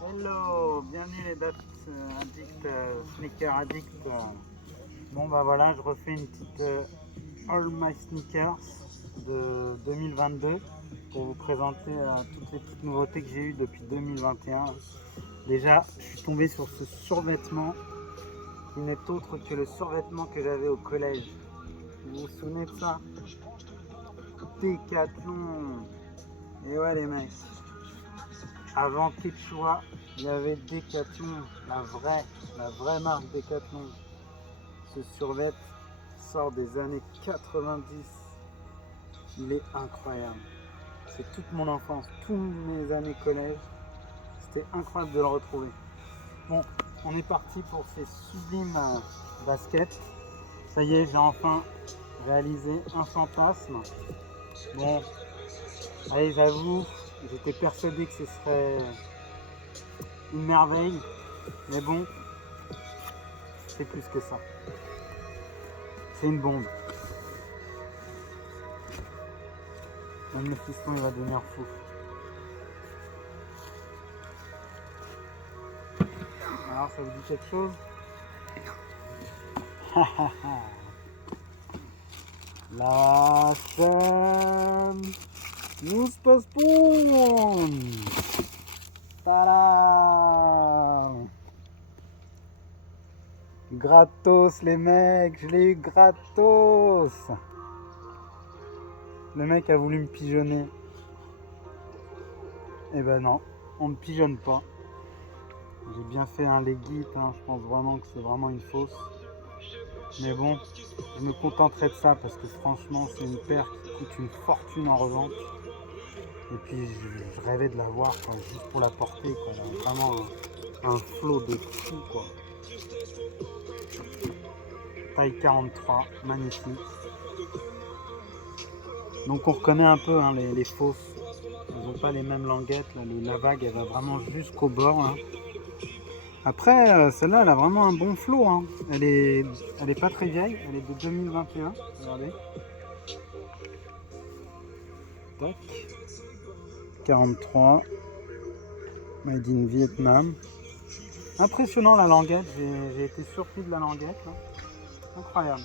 Hello, bienvenue les dates addicts, sneaker addicts. Bon bah voilà, je refais une petite All My Sneakers de 2022 pour vous présenter toutes les petites nouveautés que j'ai eues depuis 2021. Déjà, je suis tombé sur ce survêtement qui n'est autre que le survêtement que j'avais au collège. Vous vous souvenez de ça? Decathlon. Et ouais les mecs. Avant Quechua, il y avait Decathlon, la vraie marque Decathlon. Ce survêt sort des années 90. Il est incroyable. C'est toute mon enfance, tous mes années collège. C'était incroyable de le retrouver. Bon, on est parti pour ces sublimes baskets. Ça y est, j'ai enfin réalisé un fantasme. Bon, allez, j'avoue, j'étais persuadé que ce serait une merveille. Mais bon, c'est plus que ça. C'est une bombe. Même le fiston, il va devenir fou. Alors, ça vous dit quelque chose? La chaîne nous postpone. Tada! Gratos les mecs, je l'ai eu gratos. Le mec a voulu me pigeonner. Eh ben non, on ne pigeonne pas. J'ai bien fait un legit, hein. Je pense vraiment que c'est vraiment une fausse. Mais bon, je me contenterai de ça parce que franchement, c'est une paire qui coûte une fortune en revente. Et puis, je rêvais de la voir quoi, juste pour la porter. Quoi. Vraiment un flot de fou. Quoi. Taille 43, magnifique. Donc, on reconnaît un peu hein, les fausses. Elles n'ont pas les mêmes languettes. Là. La vague, elle va vraiment jusqu'au bord. Là. Après, celle-là, elle a vraiment un bon flot. Hein. Elle est pas très vieille. Elle est de 2021. Regardez. Tac. 43. Made in Vietnam. Impressionnant la languette. J'ai été surpris de la languette. Là. Incroyable.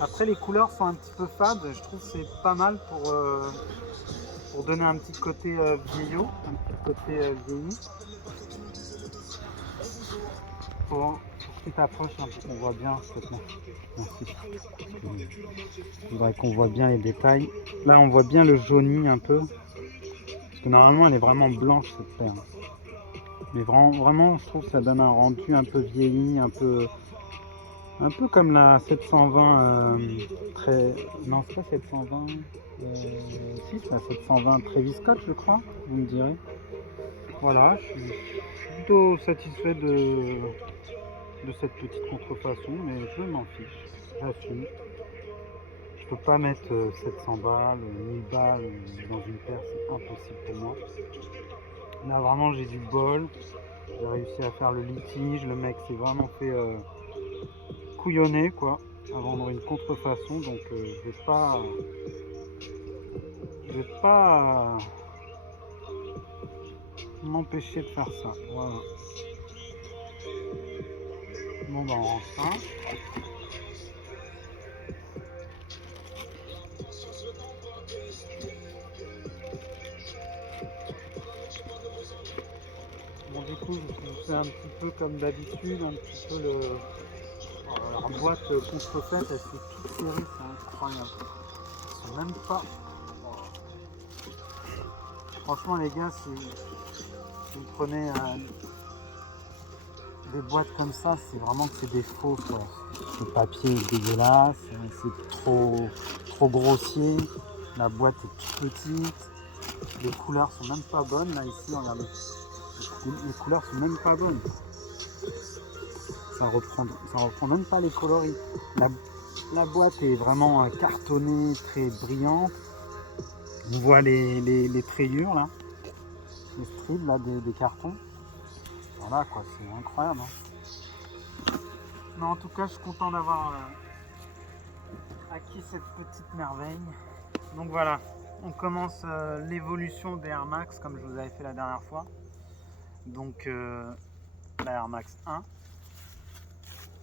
Après, les couleurs sont un petit peu fades. Je trouve que c'est pas mal pour donner un petit côté vieillot, un petit côté vieilli. Pour que tu t'approches un peu, qu'on voit bien, s'il te plaît. Merci. Il faudrait qu'on voit bien les détails. Là, on voit bien le jauni un peu. Parce que normalement, elle est vraiment blanche, cette paire. Mais vraiment, je trouve que ça donne un rendu un peu vieilli, un peu comme la 720 très... Non, c'est pas 720. Si, c'est la 720 Travis Scott, je crois, vous me direz. Voilà, je suis plutôt satisfait de cette petite contrefaçon, mais je m'en fiche, j'assume. Je peux pas mettre 700 balles, 1000 balles dans une paire, c'est impossible pour moi. Là, vraiment, j'ai du bol. J'ai réussi à faire le litige. Le mec s'est vraiment fait couillonner, quoi, à vendre une contrefaçon. Donc, je vais pas m'empêcher de faire ça. Voilà. Bon, ben, on range ça. Bon, du coup, je fais un petit peu comme d'habitude, un petit peu la boîte contrefaite, elle fait toute serrée, c'est incroyable. Ils sont même pas. Franchement, les gars, si vous prenez des boîtes comme ça, c'est vraiment que c'est des faux. Quoi. Le papier est dégueulasse, c'est trop grossier, la boîte est toute petite, les couleurs sont même pas bonnes. Là, ici, regardez, les couleurs sont même pas bonnes. Ça reprend même pas les coloris. La boîte est vraiment cartonnée, très brillante. On voit les trayures là, les strips là des cartons. Voilà quoi, c'est incroyable. Hein. Non, en tout cas, je suis content d'avoir acquis cette petite merveille. Donc voilà, on commence l'évolution des Air Max comme je vous avais fait la dernière fois. Donc la Air Max 1.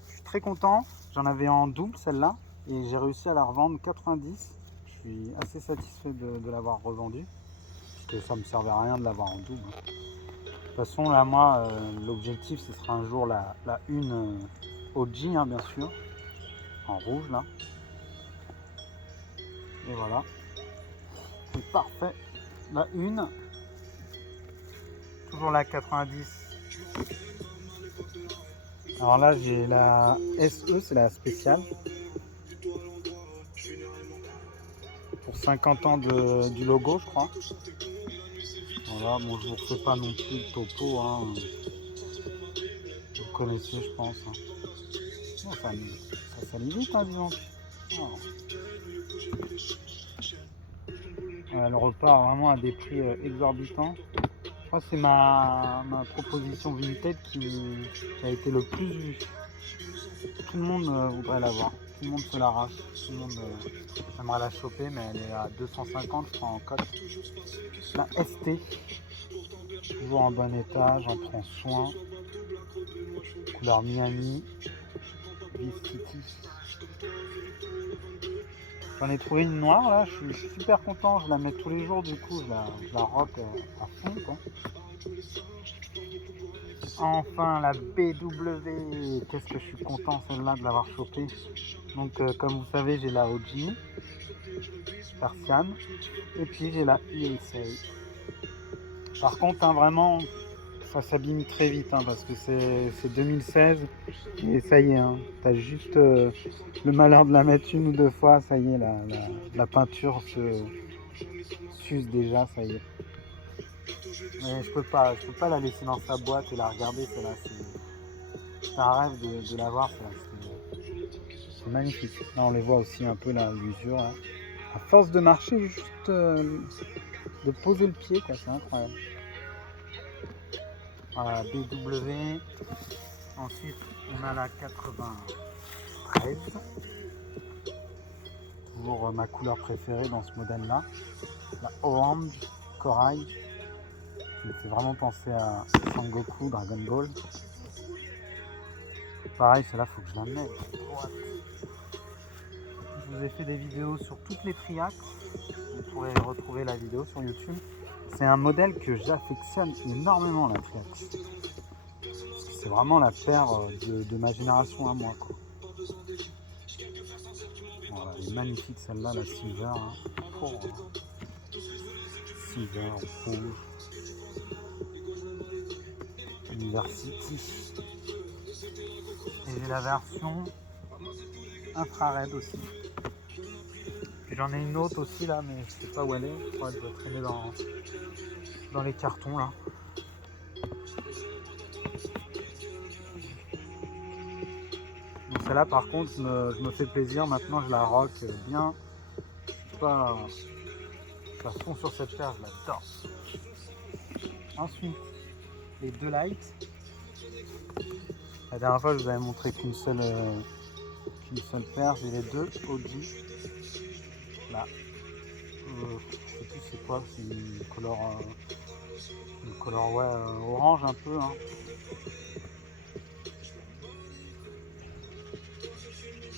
Je suis très content. J'en avais en double celle-là et j'ai réussi à la revendre 90. Je suis assez satisfait de l'avoir revendue parce que ça me servait à rien de l'avoir en double. De toute façon, là, moi, l'objectif, ce sera un jour la une OG, hein, bien sûr, en rouge, là. Et voilà, c'est parfait. La une, toujours la 90. Alors là, j'ai la SE, c'est la spéciale. Pour 50 ans du logo, je crois. Voilà, bon, je vous refais pas non plus le topo, hein. Vous connaissez, je pense. Hein. Oh, ça salit vite, hein, dis donc. Oh. Elle repart vraiment à des prix exorbitants. Je crois que c'est ma proposition Vinted qui a été le plus vue. Tout le monde voudrait l'avoir. Tout le monde se l'arrache. Tout le monde aimerait la choper, mais elle est à 250, je crois, en cote. La ST, toujours en bon état, j'en prends soin. Couleur Miami, Vice City. J'en ai trouvé une noire là, je suis super content, je la mets tous les jours, du coup je la rock à fond, quoi. Enfin la BW, qu'est-ce que je suis content celle-là de l'avoir chopée. Donc comme vous savez, j'ai la OG Persian et puis j'ai la USA. Par contre, hein, vraiment, ça s'abîme très vite, hein, parce que c'est 2016 et ça y est, hein, t'as juste le malheur de la mettre une ou deux fois, ça y est, la peinture se s'use déjà, ça y est. Mais je peux pas la laisser dans sa boîte et la regarder, celle-là, c'est un rêve de la voir, c'est magnifique. Là, on les voit aussi un peu, l'usure, là. À force de marcher, juste de poser le pied, quoi, c'est incroyable. Voilà, BW. Ensuite, on a la 93. Toujours ma couleur préférée dans ce modèle-là. La Orange Corail, qui me fait vraiment penser à Sangoku, Dragon Ball. Pareil, celle-là, faut que je la mette. Je vous ai fait des vidéos sur toutes les triacs. Vous pourrez retrouver la vidéo sur YouTube. C'est un modèle que j'affectionne énormément, la triac. C'est vraiment la paire de ma génération à moi, quoi. Voilà, elle est magnifique celle-là, la Silver. Hein. Oh, Silver, rouge. University. Et j'ai la version infrared aussi. Puis j'en ai une autre aussi là, mais je sais pas où elle est. Je crois qu'elle doit traîner dans les cartons là. Donc celle-là par contre, je me fais plaisir. Maintenant je la rock bien. Je suis pas à fond sur cette paire, je l'adore. Ensuite, les deux lights. La dernière fois, je vous avais montré qu'une seule paire. J'ai les deux OG. Là. Je sais plus c'est quoi. C'est une couleur ouais, orange un peu. Hein.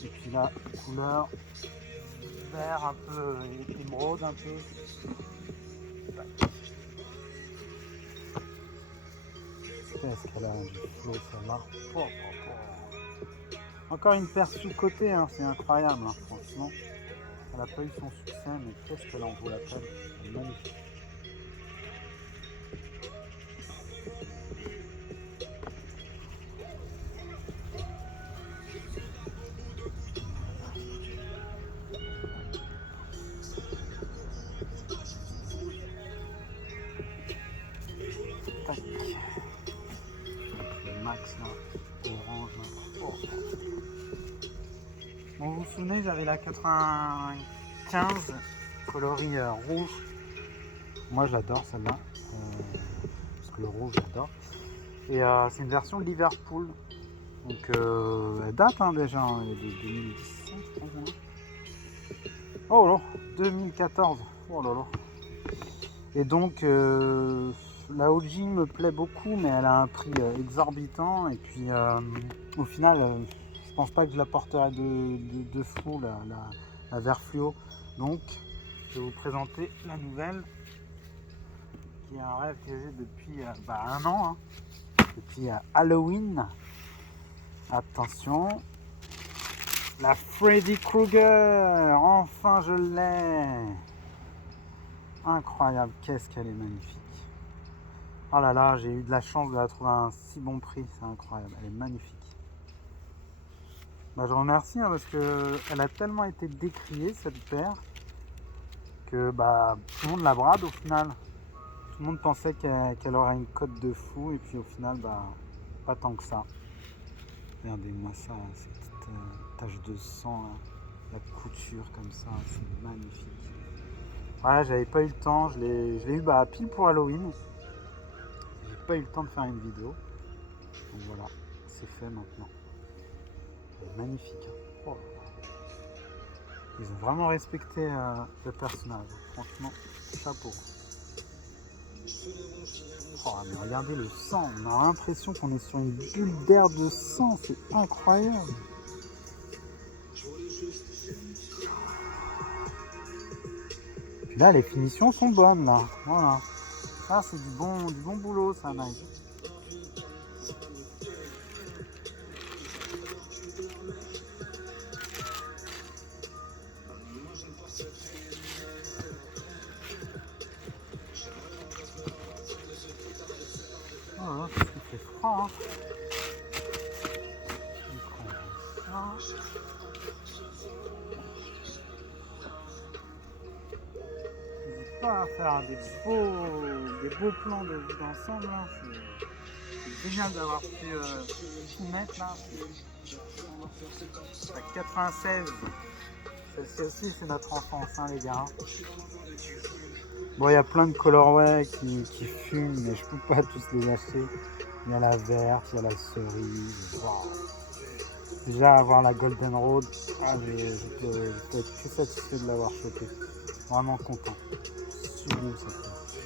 Et puis là, couleur vert un peu, émeraude un peu. Qu'est-ce qu'elle a du flow, celle-là. Oh, oh, oh. Encore une paire sous-cotée, hein, c'est incroyable, hein, franchement. Elle n'a pas eu son succès, mais qu'est-ce qu'elle en vaut la peine. C'est magnifique. Tac. Le max là, orange là. Oh. Bon, vous vous souvenez, j'avais la 95 coloris rouge. Moi j'adore celle-là. Parce que le rouge j'adore. Et c'est une version Liverpool. Donc elle date hein, déjà, hein, elle est de 2017 je pense. Hein. Oh là, 2014. Oh là là. Et donc la OG me plaît beaucoup, mais elle a un prix exorbitant. Et puis au final, je pense pas que je la porterai de fou, la vert fluo. Donc, je vais vous présenter la nouvelle, qui est un rêve que j'ai depuis 1 an, hein, depuis Halloween. Attention, la Freddy Krueger, enfin je l'ai. Incroyable, qu'est-ce qu'elle est magnifique. Oh là là, j'ai eu de la chance de la trouver à un si bon prix, c'est incroyable, elle est magnifique. Je remercie parce que elle a tellement été décriée cette paire que tout le monde la brade au final. Tout le monde pensait qu'elle aurait une cote de fou et puis au final pas tant que ça. Regardez-moi ça, ces petites taches de sang, là. La couture comme ça, c'est magnifique. Ouais, j'avais pas eu le temps, je l'ai eu pile pour Halloween. J'ai pas eu le temps de faire une vidéo. Donc voilà, c'est fait maintenant. Elle est magnifique. Hein. Oh. Ils ont vraiment respecté le personnage. Franchement, chapeau. Oh, mais regardez le sang, on a l'impression qu'on est sur une bulle d'air de sang, c'est incroyable. Puis là, les finitions sont bonnes, là. Voilà. Ça, c'est du bon boulot, ça, Nike. Oh là, il fait froid, hein. N'hésite pas à faire des beaux plans de vue d'ensemble. Hein. C'est génial d'avoir pu tout mettre là. La 96. Celle-ci aussi, c'est notre enfance, hein, les gars. Bon, il y a plein de colorways qui fument, mais je peux pas tous les acheter. Il y a la verte, il y a la cerise. Wow. Déjà, avoir la Golden Road, je peux être plus satisfait de l'avoir chopé. Vraiment content. Sublime cette place.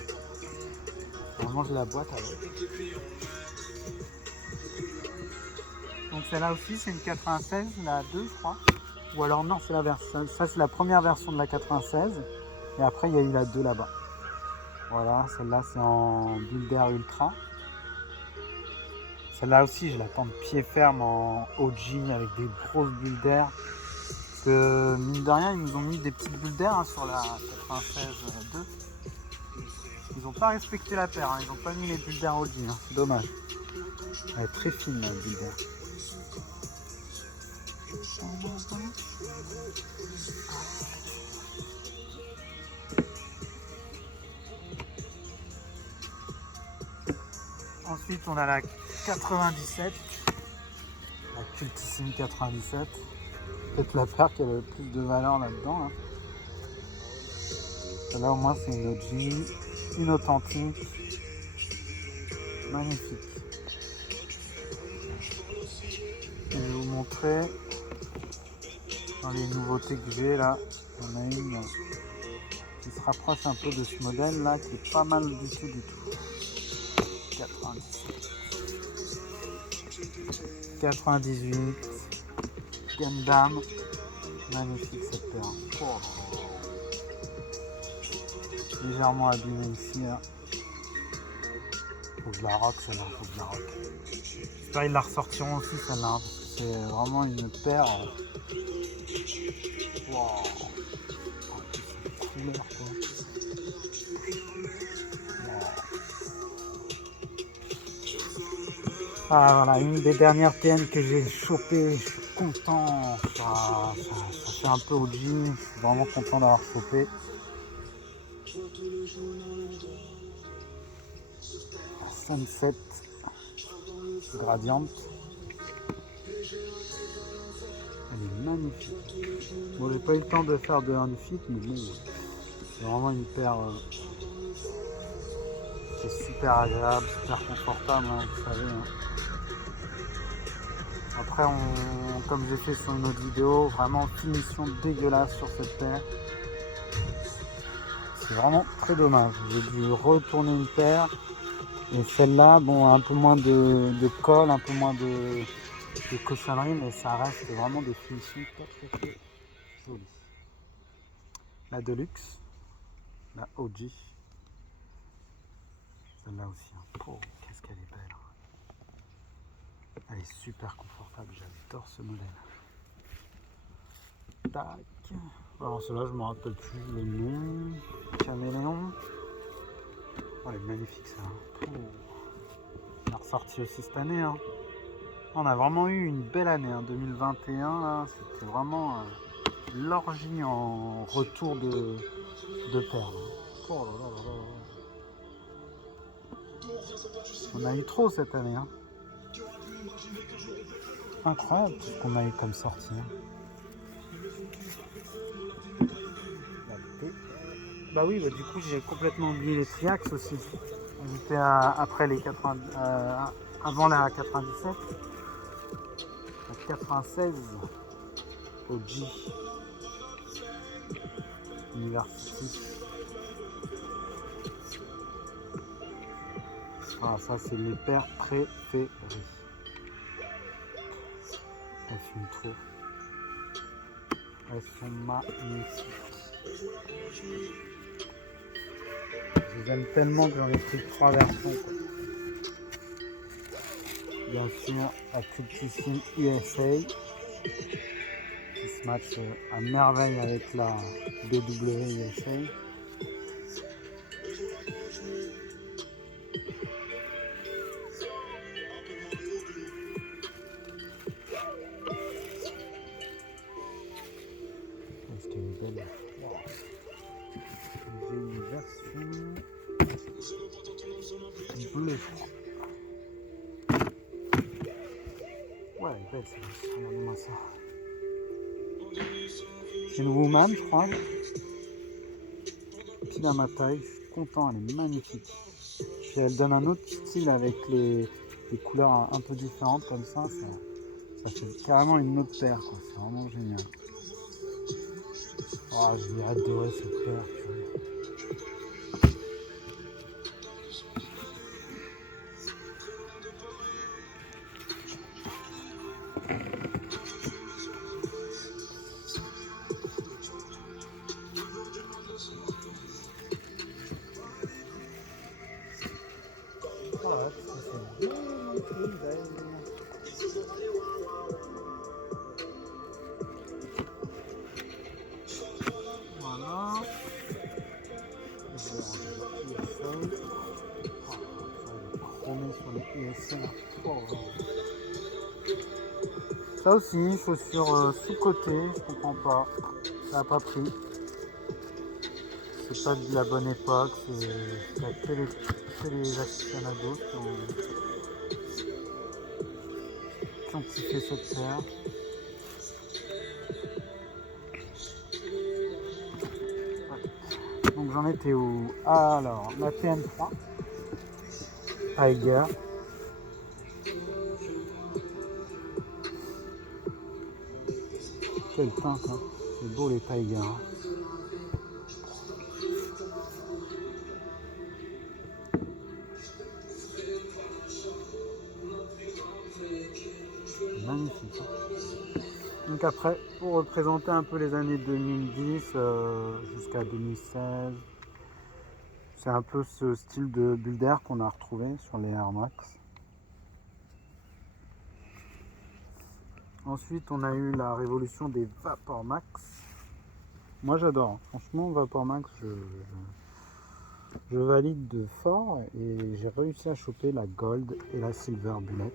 Vraiment, j'ai la boîte avec. Donc celle-là aussi, c'est une 96, la 2, je crois. Ou alors non, c'est la version. Ça, c'est la première version de la 96. Et après, il y a eu la 2 là-bas. Voilà, celle-là, c'est en bulle d'air ultra. Celle-là aussi, je l'attends de pied ferme en OG avec des grosses bulles d'air. Parce que mine de rien, ils nous ont mis des petites bulles d'air sur la 96-2. Ils n'ont pas respecté la paire, hein. Ils n'ont pas mis les bulles d'air OG. Hein. C'est dommage. Elle est très fine, la bulle d'air. Ensuite, on a la 97, la cultissime 97. Peut-être la paire qui a le plus de valeur là-dedans. Hein. Là, au moins, c'est une OG, une authentique, magnifique. Et je vais vous montrer dans les nouveautés que j'ai là. On a une qui se rapproche un peu de ce modèle là, qui est pas mal du tout. 98, Gundam, magnifique cette paire. Oh. Légèrement abîmée ici. Là. Faut que je la rock celle-là, faut que je la rock. J'espère qu'ils la ressortiront aussi celle-là, hein, parce que c'est vraiment une paire. Wow. Couleur, quoi. Ah voilà, une des dernières TN que j'ai chopé, je suis content, ça fait un peu OG, je suis vraiment content d'avoir chopé. Sunset Gradient, elle est magnifique. Bon, j'ai pas eu le temps de faire de unfit, mais bon, c'est vraiment une paire qui est super agréable, super confortable, hein, vous savez. Hein. Après, comme j'ai fait sur une autre vidéo, vraiment finition dégueulasse sur cette paire. C'est vraiment très dommage. J'ai dû retourner une paire. Et celle-là, bon, un peu moins de colle, un peu moins de cochonnerie, mais ça reste vraiment des finitions très jolies. La Deluxe, la OG, celle-là aussi. Hein. Oh, qu'est-ce qu'elle est belle. Elle est super confortable, j'adore ce modèle. Tac. Alors celle-là, je me rappelle plus le nom. Caméléon. Oh, elle est magnifique ça. Oh. Elle est ressortie aussi cette année. Hein. On a vraiment eu une belle année. Hein. 2021, là, c'était vraiment l'orgie en retour de perles. Oh là là là là. On a eu trop cette année. Hein. Incroyable tout ce qu'on a eu comme sortie. Hein. Bah oui, bah du coup j'ai complètement oublié les Triax aussi. On était après les 80, avant la 97, la 96, OG University. Ah, ça c'est mes paires préférées. Elles fument trop. Elles sont magnifiques. Je les aime tellement que j'en ai pris 3 versions. Quoi. Bien sûr, la cultissime USA qui se match à merveille avec la BW USA. Est-ce qu'elle est belle? Wow. J'ai une version bleue, je crois. Ouais, elle est belle celle-là. Regardez-moi ça. C'est une Woman, je crois. Pile à ma taille, je suis content, elle est magnifique. Puis elle donne un autre style avec les couleurs un peu différentes comme ça fait carrément une autre paire, quoi. C'est vraiment génial. Oh, je vais adorer cette paire, purée. Ah, c'est bien, belle. Voilà. Je vais ranger le ISL. Oh, ça va chromé sur les ISL. Oh, ça aussi, chaussures sous-côté, je comprends pas. Ça n'a pas pris. C'est pas de la bonne époque, c'est que les aficionados qui ont kiffé cette paire. Ouais. Donc j'en étais où? Alors, la TN3 Tiger. Quelle teinte, hein. C'est beau les Tiger. Hein. Magnifique. Hein. Donc après, pour représenter un peu les années 2010 jusqu'à 2016, c'est un peu ce style de bulle d'air qu'on a retrouvé sur les Air Max. Ensuite, on a eu la révolution des Vapor Max. Moi, j'adore. Hein. Franchement, Vapor Max, je valide de fort et j'ai réussi à choper la Gold et la Silver Bullet.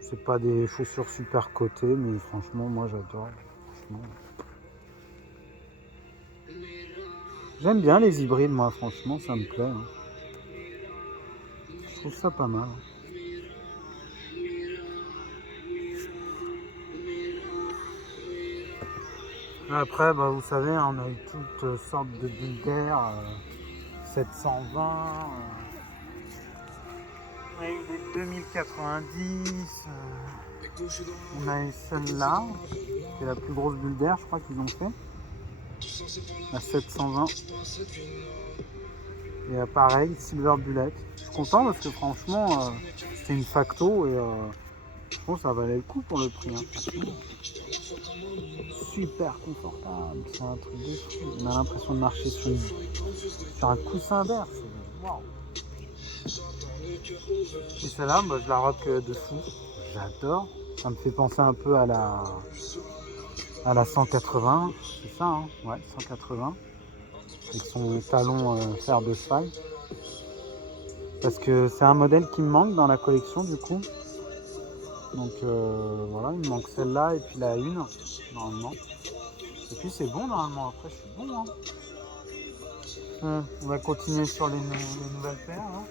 C'est pas des chaussures super cotées, mais franchement, moi, j'adore. Franchement. J'aime bien les hybrides, moi, franchement, ça me plaît. Hein. Je trouve ça pas mal. Après, bah, vous savez, on a eu toutes sortes de bulles d'air, 720, on a eu des 2090, on a eu celle-là, qui est la plus grosse bulle d'air, je crois qu'ils ont fait, la 720. Et pareil, Silver Bullet. Je suis content parce que franchement, c'était une facto et je pense que ça valait le coup pour le prix. Hein, franchement. Super confortable, c'est un truc de fou. On a l'impression de marcher sur un coussin d'air. Waouh. Et celle-là, moi, je la rock de fou. J'adore. Ça me fait penser un peu à la 180. C'est ça, hein, ouais, 180. Avec son talon fer de cheval. Parce que c'est un modèle qui me manque dans la collection du coup. Donc voilà, il me manque celle-là et puis la une, normalement. Et puis c'est bon normalement, après je suis bon. Hein. On va continuer sur les nouvelles paires. Hein.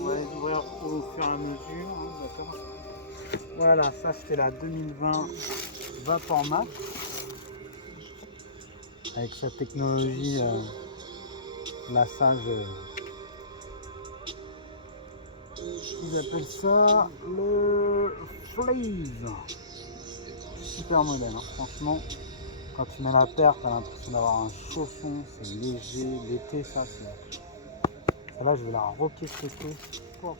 On va les ouvrir au fur et à mesure. Hein, d'accord. Voilà, ça c'était la 2020 Vapor Max. Avec sa technologie lassage. Ils appellent ça le Flave. Super modèle, hein. Franchement, quand tu mets la paire, tu as l'impression d'avoir un chausson, c'est léger, l'été, ça c'est. Celle-là, je vais la rocker cet été. En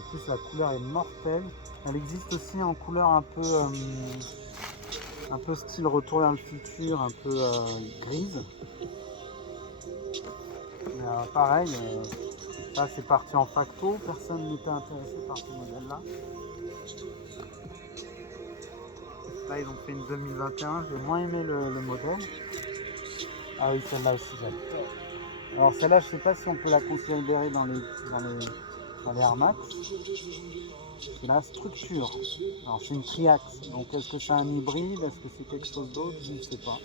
plus, la couleur est mortelle. Elle existe aussi en couleur un peu style Retour vers le futur, un peu grise. Mais, pareil, ça c'est parti en facto, personne n'était intéressé par ce modèle-là. Là, ils ont fait une 2021, j'ai moins aimé le modèle. Ah oui, celle-là aussi, j'adore. Alors celle-là, je sais pas si on peut la considérer dans les Air Max. C'est la structure. Alors c'est une triaxe. Donc est-ce que c'est un hybride? Est-ce que c'est quelque chose d'autre? Je ne sais pas.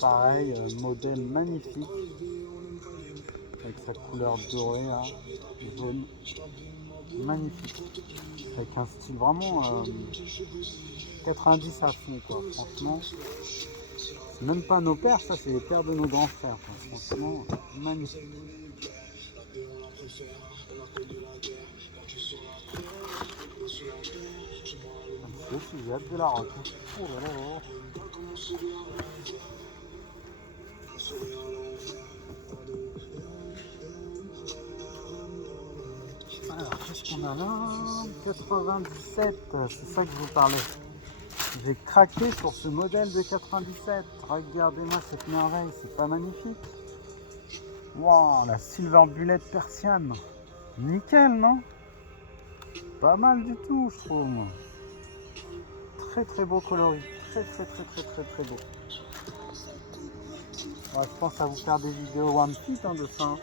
Pareil, modèle magnifique. Avec sa couleur dorée, là, jaune. Magnifique. Avec un style vraiment 90 à fond, quoi. Franchement. C'est même pas nos pères, ça c'est les pères de nos grands frères. Quoi. Franchement, magnifique. J'ai hâte de la rock. Oh là là là. Alors, qu'est-ce qu'on a là? 97, c'est ça que je vous parlais. J'ai craqué sur ce modèle de 97. Regardez-moi cette merveille, c'est pas magnifique? Waouh, la Silver Bullet persienne. Nickel, non? Pas mal du tout, je trouve. Très très beau coloris. Très beau. Ouais, je pense à vous faire des vidéos One Fit de ça. Hein.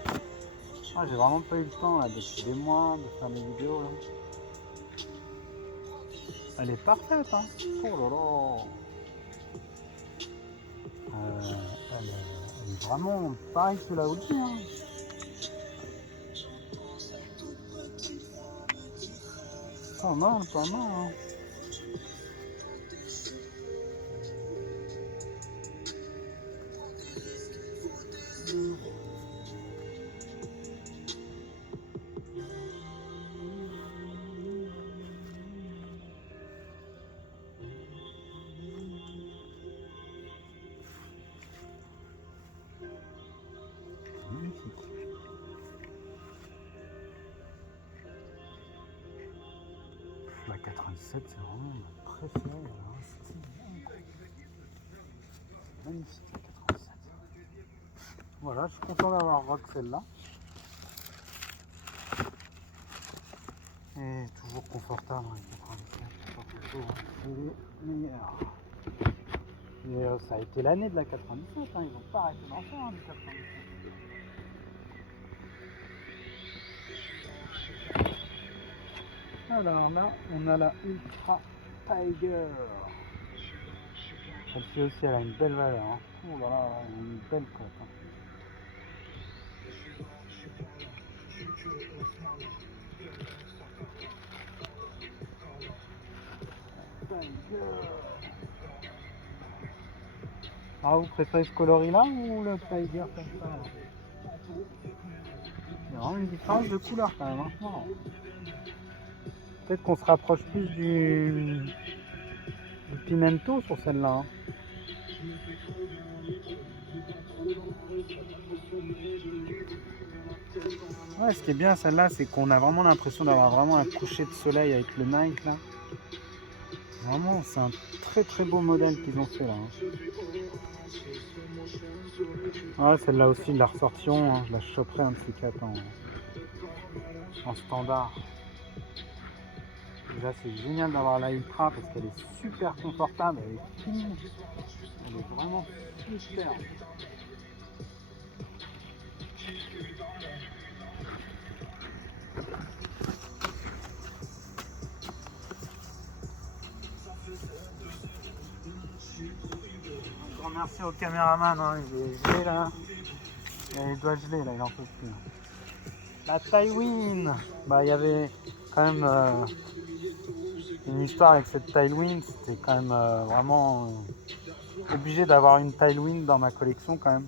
Ah, j'ai vraiment pas eu le temps là, depuis des mois de faire des vidéos. Là. Elle est parfaite, hein. Oh là là. Elle est vraiment pareil que la Audi. Hein. Pas mal, pas mal. Hein. Magnifique. La 97, c'est vraiment mon préféré. C'est magnifique la 87. Voilà, je suis content d'avoir rock celle-là. Et toujours confortable avec 97. C'est meilleur. Et ça a été l'année de la 97, hein. Ils n'ont pas arrêté d'en faire hein, du 97. Alors là, on a la Ultra Tiger. Celle-ci aussi, elle a une belle valeur. Hein. Oh là là, elle a une belle cote. Hein. Tiger. Ah, vous préférez ce coloris-là ou le Tiger comme ça? Il y a vraiment une différence de couleur quand même. Hein. Oh. Peut-être qu'on se rapproche plus du pimento sur celle-là. Hein. Ouais, ce qui est bien celle-là, c'est qu'on a vraiment l'impression d'avoir vraiment un coucher de soleil avec le Nike là. Vraiment, c'est un très très beau modèle qu'ils ont fait là. Hein. Ouais, celle-là aussi, ils la ressortiront. Hein. Je la choperai un de ces quatre en standard. Déjà, c'est génial d'avoir la Ultra parce qu'elle est super confortable, elle est fine, elle est vraiment super. Un grand merci au caméraman, hein. Il est gelé là. Il a les doigts gelés là, il en peut plus. La Tailwind, bah il y avait quand même une histoire avec cette Tailwind, c'était quand même vraiment obligé d'avoir une Tailwind dans ma collection quand même.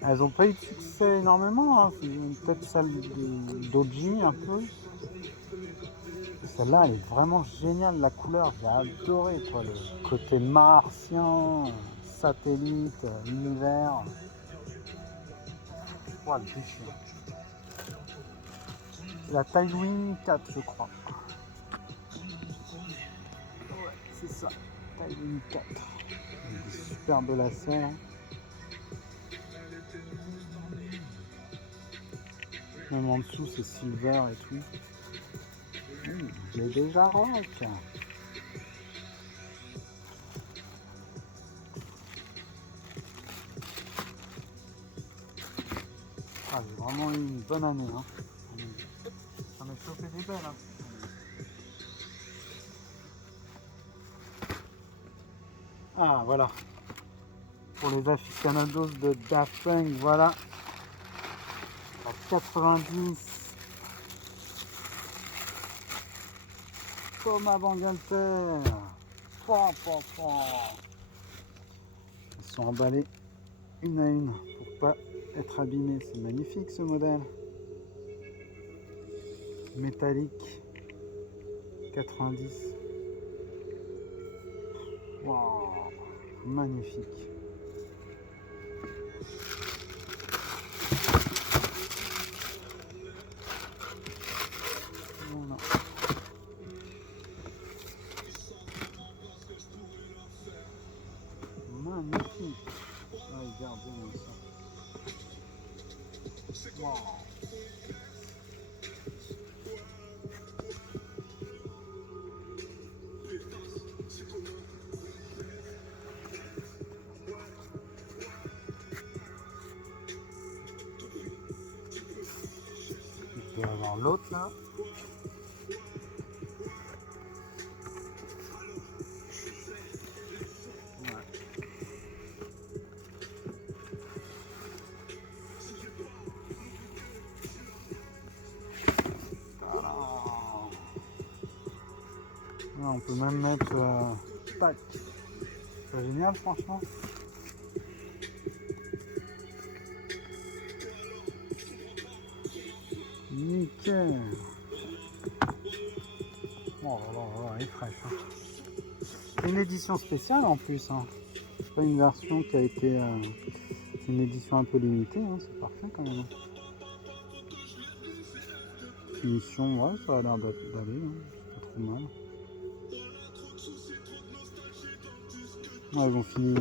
Elles n'ont pas eu de succès énormément, hein. C'est peut-être celle d'Oji un peu. Celle-là, elle est vraiment géniale, la couleur, j'ai adoré quoi, le côté martien, satellite, univers. Oh, le déchirant. C'est la Tailwind 4, je crois. Ouais, c'est ça, Tailwind 4. Avec des superbes lacets. Hein. Même en dessous, c'est silver et tout. Je l'ai déjà rock. Ah, j'ai vraiment eu une bonne année. Hein. Ça m'a chopé des belles. Hein. Ah, voilà. Pour les aficionados de Daft Punk, voilà. La 90. Thomas Bangalter. Ils sont emballés une à une pour pas être abîmés. C'est magnifique ce modèle. Métallique 90. Wow, magnifique. Voilà. Magnifique. Ah, regardez ça. Wow. Il peut y avoir l'autre là. Ouais, on peut même mettre tac. C'est génial franchement. Nickel. Oh là là, elle est fraîche. Hein. C'est une édition spéciale en plus. Hein. C'est pas une version qui a été... c'est une édition un peu limitée. Hein. C'est parfait quand même. Finition, ouais, ça a l'air d'aller. Hein. C'est pas trop mal. Ouais, ils ont fini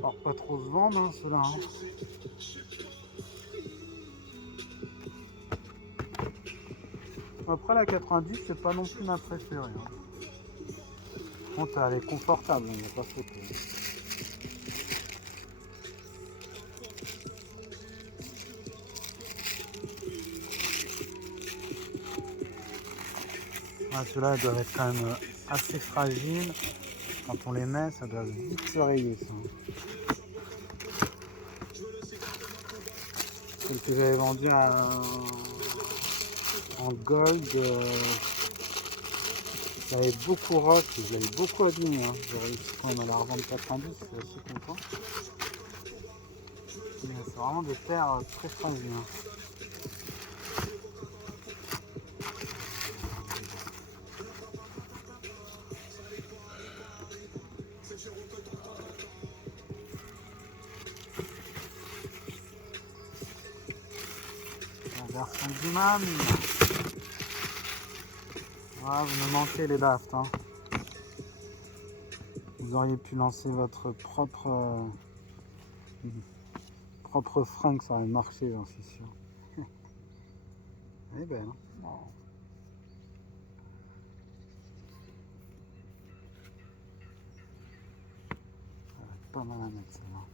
par pas trop se vendre, hein, ceux-là. Hein. Après, la 90, c'est pas non plus ma préférée. Hein. Par contre, elle est confortable, il n'y a pas photo. Ouais, ceux-là doivent être quand même assez fragiles. Quand on les met, ça doit vite se rayer, ça. Celle que j'avais vendue en gold, j'avais beaucoup rock, je l'avais beaucoup abîmé. Hein. J'ai réussi quand même à la revendre 90, je suis assez content. Mais c'est vraiment des paires très fragiles. Hein. La version du man. Ah, vous me manquez les Daft. Hein. Vous auriez pu lancer votre propre fringue, ça aurait marché, j'en suis sûr. Elle est belle. Hein. Oh. Elle va être pas mal à mettre celle-là.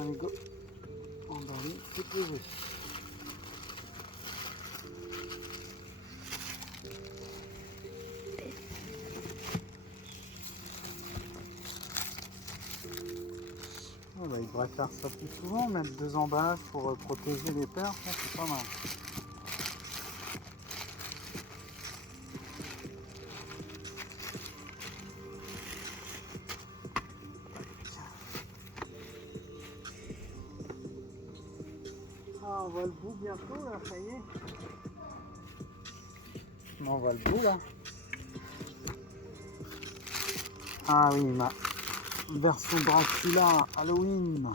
Allez, go. Endormi, c'est posé. Oh bah, il devrait faire ça plus souvent, mettre 2 emballages pour protéger les perches, c'est pas mal. Ah, on voit le bout bientôt là, ça y est. On voit le bout là. Ah oui, ma version Dracula Halloween.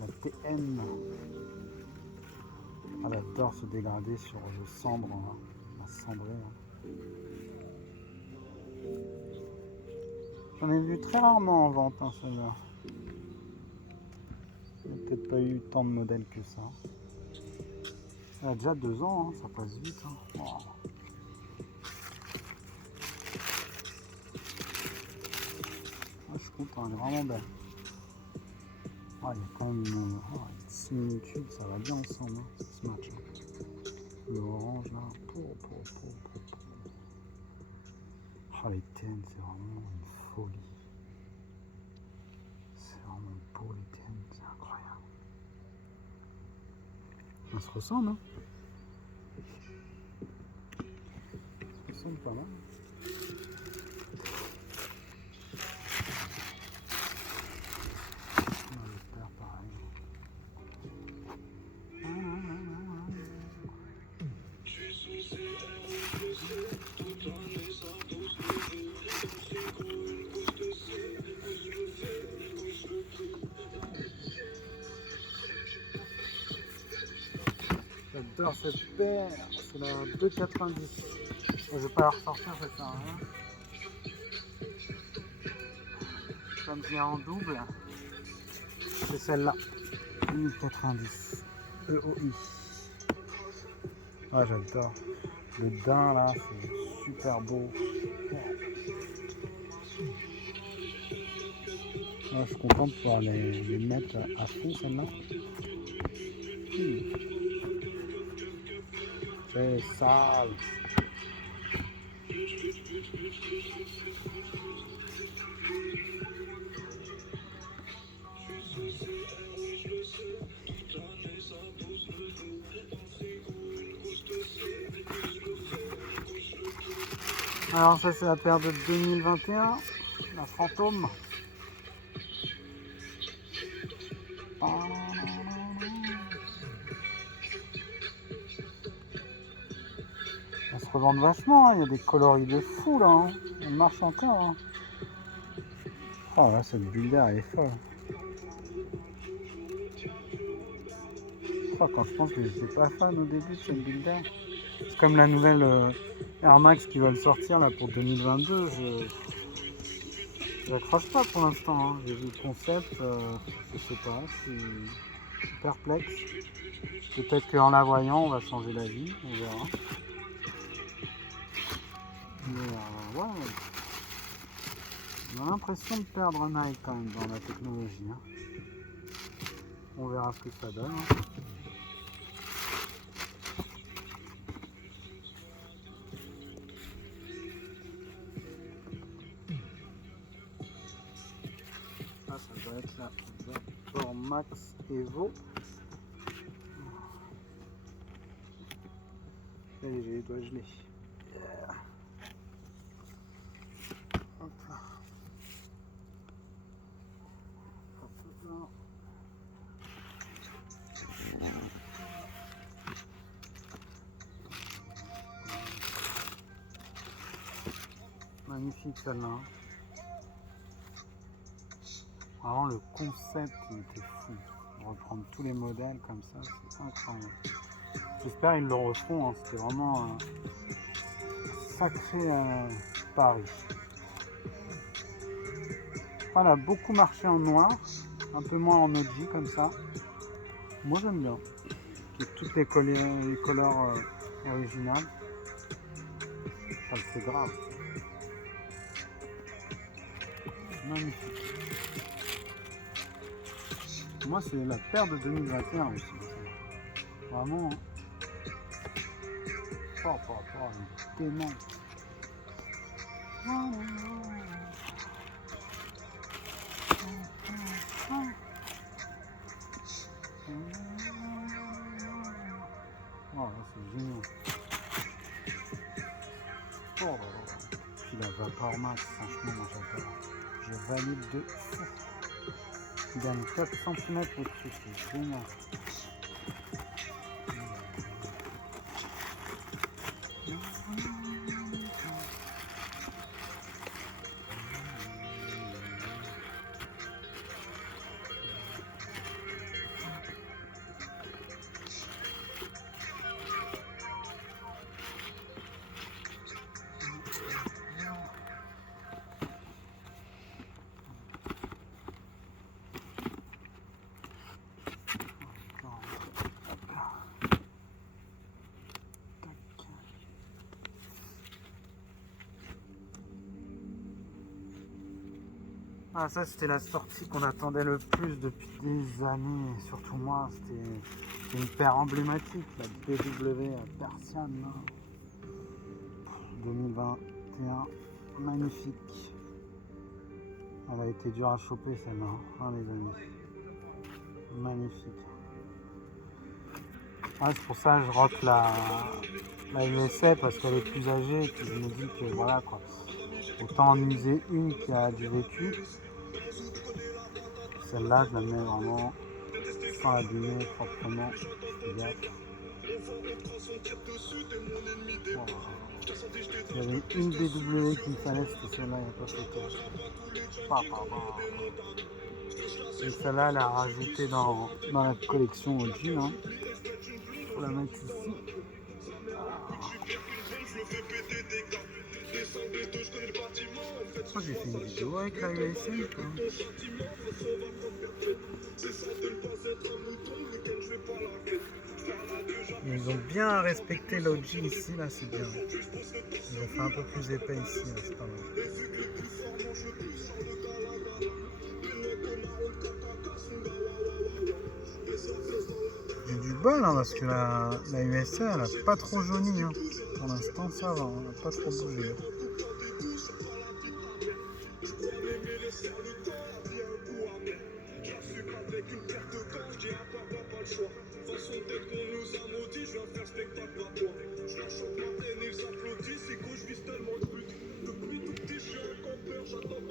La TN. Elle adore se dégrader sur le cendre, hein. La cendrée. Hein. J'en ai vu très rarement en vente, hein, celle-là. Il n'y a peut-être pas eu tant de modèles que ça. Elle a déjà 2 ans, hein, ça passe vite. Hein. Oh. Ah, je suis content, elle est vraiment belle. Ah, il y a quand même une similitude, ça va bien ensemble, hein, ça se match. Hein. Le orange là. Oh, les TN, c'est vraiment une folie. C'est vraiment beau les TN, c'est incroyable. Ça se ressemble, hein. Ça se ressemble pas mal. J'adore cette paire, c'est la 2,90. Je vais pas la ressortir, ça sert à rien. Ça me vient en double. C'est celle-là, 1,90. EOI. Ah, j'adore. Le daim là, c'est super beau. Ah, je suis content de pouvoir les mettre à fond celle-là. C'est sale. Alors ça c'est la paire de 2021, la fantôme. Elles se revendent vachement, hein. Il y a des coloris de fou là, hein. Elle marche encore. Hein. Oh là, cette bulle d'air elle est folle. Oh, quand je pense que j'étais pas fan au début de cette bulle d'air. C'est comme la nouvelle Air Max qui va le sortir là pour 2022. J'accroche pas pour l'instant. Hein. J'ai vu le concept, je sais pas, je suis perplexe. Peut-être qu'en la voyant, on va changer d'avis, on verra. Mais ouais, on a l'impression de perdre un œil quand même dans la technologie. Hein. On verra ce que ça donne. Hein. Ça doit être la Vapor Max Evo. Allez, j'ai les doigts gelés. Yeah. Hop là. Hop là. Magnifique celle-là. Vraiment le concept il était fou. Reprendre tous les modèles comme ça, c'est incroyable. J'espère qu'ils le refont, hein. C'était vraiment un sacré pari. Elle a beaucoup marché en noir, un peu moins en OG comme ça. Moi j'aime bien. Avec toutes les couleurs originales. Ça le fait grave. Magnifique. Moi c'est la paire de 2021 aussi. Vraiment. Tellement. Oh, c'est génial. Oh là là. Puis la Vapor Max, franchement, moi j'adore. Je valide de fou. Il gagne 4 cm au-dessus, c'est génial. Ah, ça c'était la sortie qu'on attendait le plus depuis des années, et surtout moi, c'était une paire emblématique, la BW Persiane 2021, magnifique. Elle a été dure à choper celle-là, hein, les amis, magnifique. Ouais, c'est pour ça que je rock la USA parce qu'elle est plus âgée et que je me dis que voilà quoi. Autant en user une qui a du vécu. Celle-là, je la mets vraiment sans l'abîmer proprement. Voilà. Il y avait une BW qu'il me fallait, c'était celle-là, il n'y a pas photo. Et celle-là, elle a rajouté dans la collection OG. Hein. Faut la mettre ici. Moi j'ai fait une vidéo avec la USA quoi. Ils ont bien respecté l'OG ici, là c'est bien. Ils ont fait un peu plus épais ici, là, c'est pas mal. J'ai du bol hein, parce que la USA elle a pas trop jauni. Hein. Pour l'instant ça va, elle a pas trop bougé.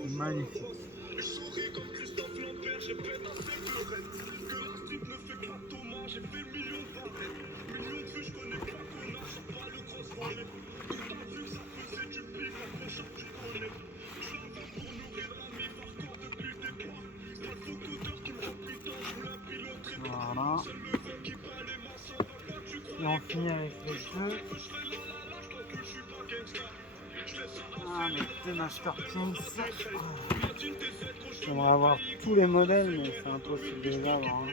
Magnifique. Voilà. Et on finit avec les deux. Ah, les deux Masterpiece. J'aimerais avoir tous les modèles, mais c'est impossible de les avoir. Hein.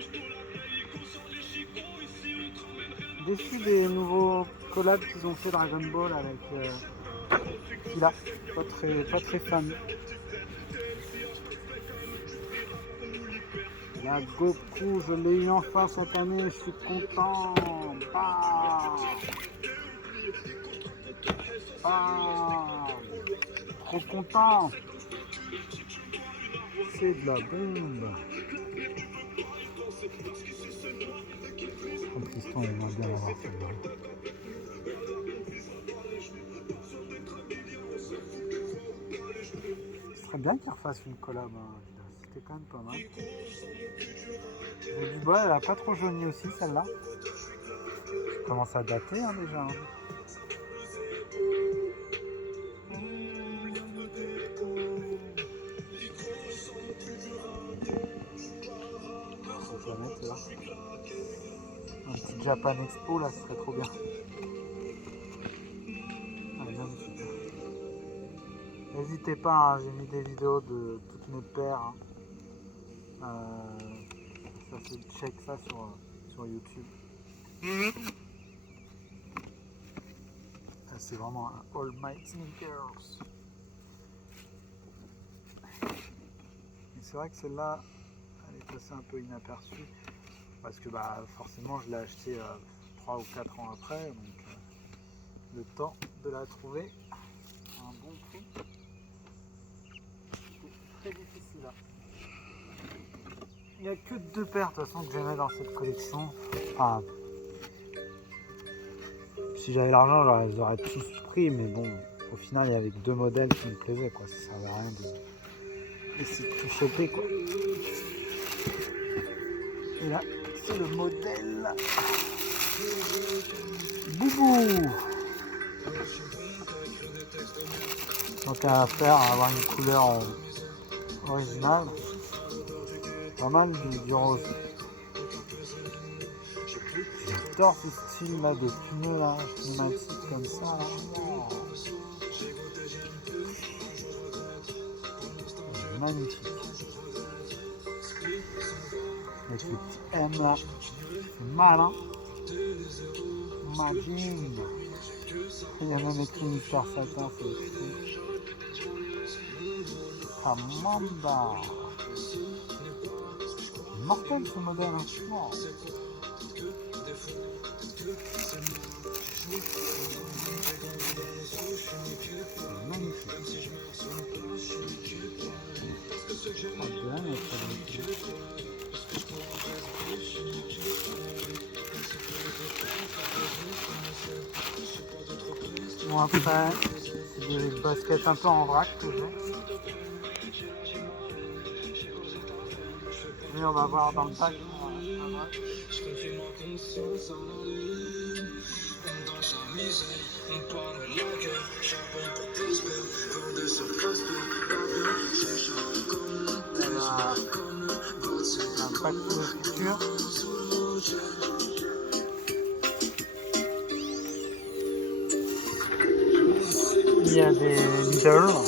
Déçu des nouveaux collabs qu'ils ont fait Dragon Ball avec Killa. Pas très fan. La Goku, je l'ai eu enfin cette année, je suis content. Trop content. C'est de la bombe. Comme Tristan, il aimerait bien l'avoir celle-là. Ce serait bien qu'il refasse une collab. Hein. C'était quand même pas mal. Et du bol, elle a pas trop jauni aussi celle-là. Ça commence à dater hein, déjà. Hein. Japan Expo, là, ce serait trop bien. Ah, magnifique. N'hésitez pas, hein, j'ai mis des vidéos de toutes mes paires. Hein. Ça, check ça sur YouTube. C'est vraiment un All My Sneakers. Et c'est vrai que celle-là, elle est passée un peu inaperçue parce que bah, forcément je l'ai acheté 3 ou 4 ans après, donc le temps de la trouver à un bon prix, c'était très difficile. Il n'y a que 2 paires de toute façon que j'aimais dans cette collection. Enfin, si j'avais l'argent, j'aurais tous pris, mais bon, au final, il y avait que 2 modèles qui me plaisaient, quoi. Ça servait à rien d'essayer de tout choper, quoi. Et là, c'est le modèle Boubou. Donc à faire, avoir une couleur originale. Pas mal du rose. J'adore ce style là de pneus là, pneumatiques comme ça là. Oh. Magnifique. Avec le petit M là. C'est malin. Magine. Il y a même écrit Mister Satan, c'est écrit. Amanda. Mortel ce modèle, hein. Oh. Magnifique. Bon après, c'est des baskets un peu en vrac que j'ai. Et on va voir dans le pack. Un pack de futur. Il y a des leaders.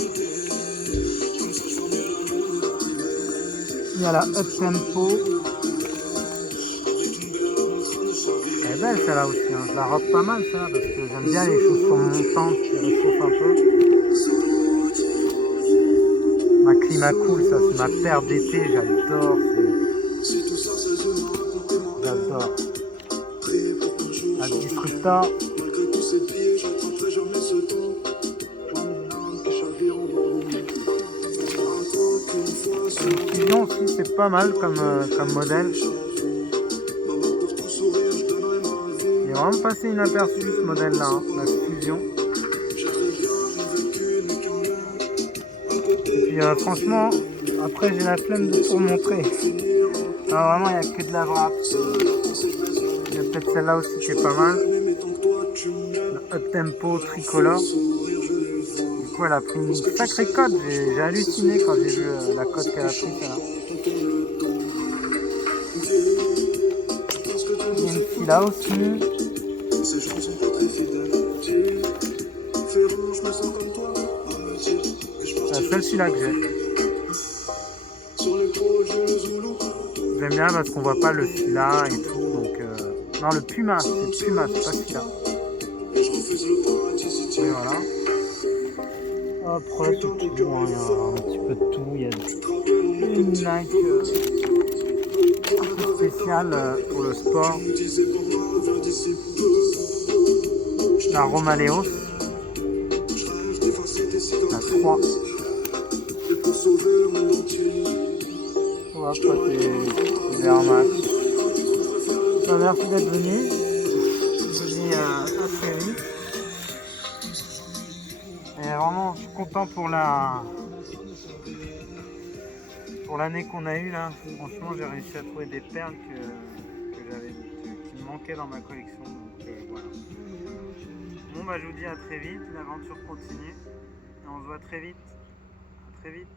Il y a la Up Tempo. Elle est belle celle-là aussi, hein. Je la robe pas mal ça parce que j'aime bien les chaussures montantes qui réchauffent un peu. Ma Clima Cool, ça c'est ma paire d'été, j'adore. J'adore. La Disruptor. Fusion aussi c'est pas mal comme modèle. Il est vraiment passé inaperçu ce modèle là, hein, la Fusion. Et puis franchement, après j'ai la flemme de tout remontrer. Alors, vraiment il n'y a que de la vrac. Il y a peut-être celle-là aussi qui est pas mal. La Up Tempo tricolore. Du coup elle a pris une sacrée cote, j'ai halluciné quand j'ai vu la cote qu'elle a pris celle-là. Il y a une fila aussi. C'est celle-ci là que j'ai. J'aime bien parce qu'on voit pas le fila et tout. Donc, non, le Puma, c'est Puma, c'est pas fila. Et voilà. Après, c'est tout, hein, il y a un petit peu de tout. Il y a une Nike un peu spéciale pour le sport. La Romaleos. La 3. Voilà, c'est Air Max. Merci d'être venu. Je vous dis à très vite. Et vraiment, je suis content pour l'année qu'on a eue là. Franchement, j'ai réussi à trouver des perles qui me manquaient dans ma collection. Donc voilà. Bon bah je vous dis à très vite, l'aventure continue. Et on se voit très vite. À très vite.